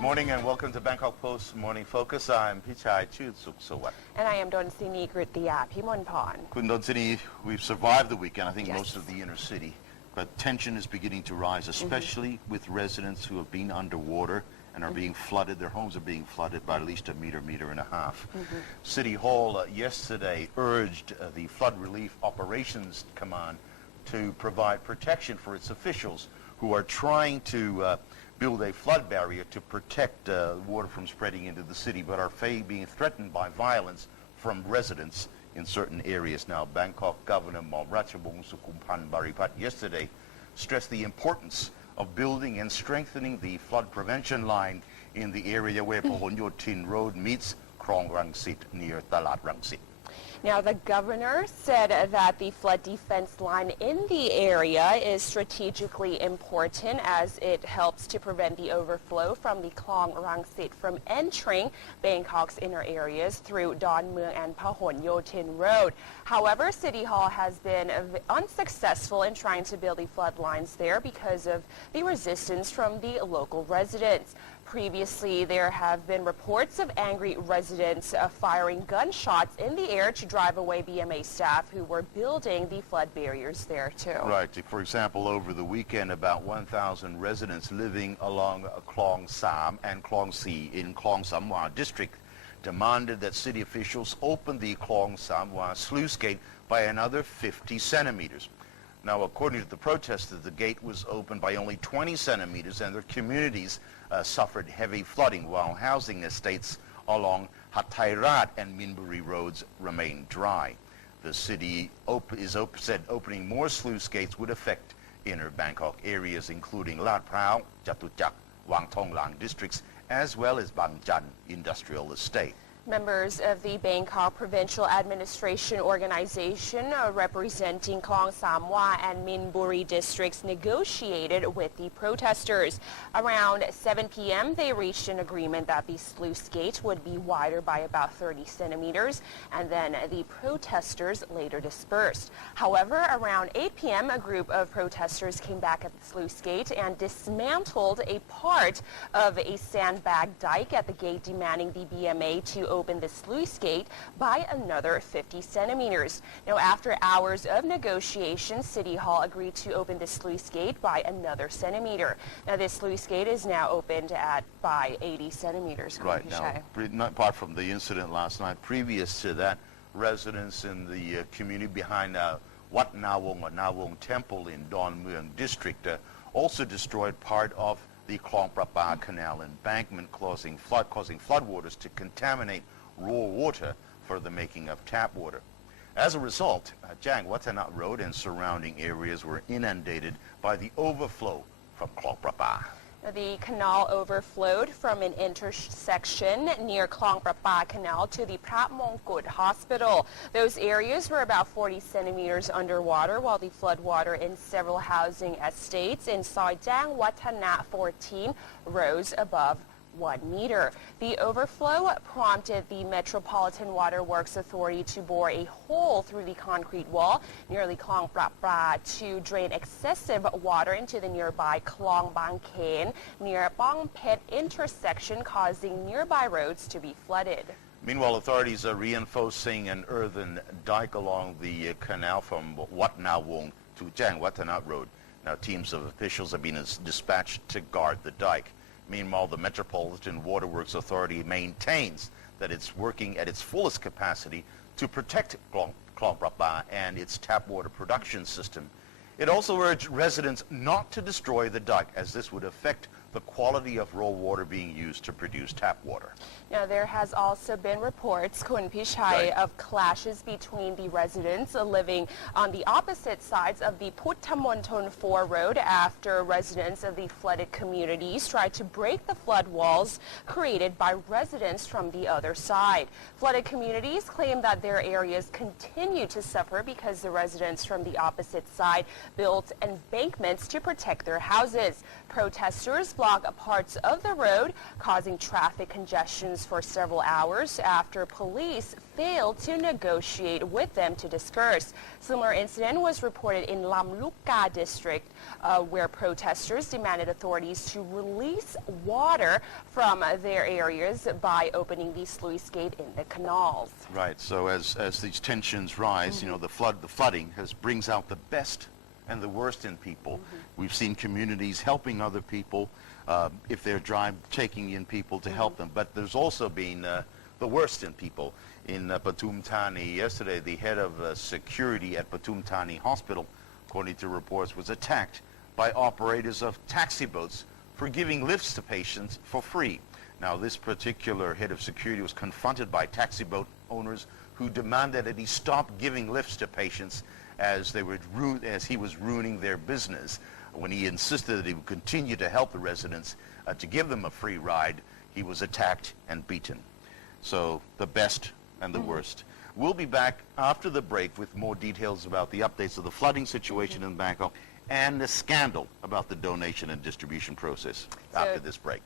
Good morning and welcome to Bangkokpost-Morning Focus. I'm Pichai Chutsuk-Sawat. And I am Donsini Grittiya Pimonpon. Donsini, we've survived the weekend, I think Yes. most of the inner city, but tension is beginning to rise, especially with residents who have been underwater and are being flooded. Their homes are being flooded by at least a meter and a half. City Hall yesterday urged the Flood Relief Operations Command to provide protection for its officials who are trying to build a flood barrier to protect water from spreading into the city, but are being threatened by violence from residents in certain areas. Now, Bangkok Governor Ratchabong Sukumpan Baripat yesterday stressed the importance of building and strengthening the flood prevention line in the area where Phahonyotin Road meets Krong Rangsit near Talat Rangsit. Now, the governor said that the flood defense line in the area is strategically important as it helps to prevent the overflow from the Klong Rangsit from entering Bangkok's inner areas through Don Mueang and Phahonyotin Road. However, City Hall has been unsuccessful in trying to build the flood lines there because of the resistance from the local residents. Previously, there have been reports of angry residents firing gunshots in the air to drive away BMA staff who were building the flood barriers there too. Right. For example, over the weekend, about 1,000 residents living along Klong Sam and Klong Si in Klong Samwa district demanded that city officials open the Klong Samwa sluice gate by another 50 centimeters. Now, according to the protesters, the gate was opened by only 20 centimeters and their communities suffered heavy flooding while housing estates along Hattairat and Minburi roads remain dry. The city said opening more sluice gates would affect inner Bangkok areas including Lat Prao, Chatuchak, Wang Thong Lang districts as well as Bang Chan Industrial Estate. Members of the Bangkok Provincial Administration Organization representing Klong Samwa and Minburi districts negotiated with the protesters. Around 7 p.m., they reached an agreement that the sluice gate would be wider by about 30 centimeters, and then the protesters later dispersed. However, around 8 p.m., a group of protesters came back at the sluice gate and dismantled a part of a sandbag dike at the gate, demanding the BMA to open the sluice gate by another 50 centimeters. Now, after hours of negotiation, City Hall agreed to open the sluice gate by another centimeter. Now, this sluice gate is now opened by 80 centimeters. Right. Now, apart from the incident last night, previous to that, residents in the community behind Wat Nawong or Nawong Temple in Don Mueang district also destroyed part of the Klong Prapa Canal embankment, causing floodwaters to contaminate raw water for the making of tap water. As a result, Jang Watanat Road and surrounding areas were inundated by the overflow from Klong Prapa. The canal overflowed from an intersection near Klong Prapa Canal to the Prat Mongkut Hospital. Those areas were about 40 centimeters underwater, while the floodwater in several housing estates in Soi Jang Watanat 14 rose above 1 meter. The overflow prompted the Metropolitan Water Works Authority to bore a hole through the concrete wall near Klong Prapa to drain excessive water into the nearby Klong Bang Khaen near Bang Pet intersection, causing nearby roads to be flooded. Meanwhile, authorities are reinforcing an earthen dike along the canal from Wat Nawong to Jang Watanat Road. Now, teams of officials have been dispatched to guard the dike. Meanwhile, the Metropolitan Water Works Authority maintains that it's working at its fullest capacity to protect Klong Prapa and its tap water production system. It also urged residents not to destroy the dike, as this would affect the quality of raw water being used to produce tap water. Now, there has also been reports, Kun Pichai, of clashes between the residents living on the opposite sides of the Puttamonton 4 road after residents of the flooded communities tried to break the flood walls created by residents from the other side. Flooded communities claim that their areas continue to suffer because the residents from the opposite side built embankments to protect their houses. Protesters blocked parts of the road, causing traffic congestions for several hours after police failed to negotiate with them to disperse. Similar incident was reported in Lamluka district, where protesters demanded authorities to release water from their areas by opening the sluice gate in the canals. Right. So as these tensions rise, the flooding brings out the best and the worst in people. We've seen communities helping other people if they're taking in people to help them. But there's also been the worst in people. In Pathum Thani yesterday, the head of security at Pathum Thani Hospital, according to reports, was attacked by operators of taxi boats for giving lifts to patients for free. Now, this particular head of security was confronted by taxi boat owners who demanded that he stop giving lifts to patients as he was ruining their business. When he insisted that he would continue to help the residents to give them a free ride, he was attacked and beaten. So the best and the worst. We'll be back after the break with more details about the updates of the flooding situation in Bangkok and the scandal about the donation and distribution process after this break.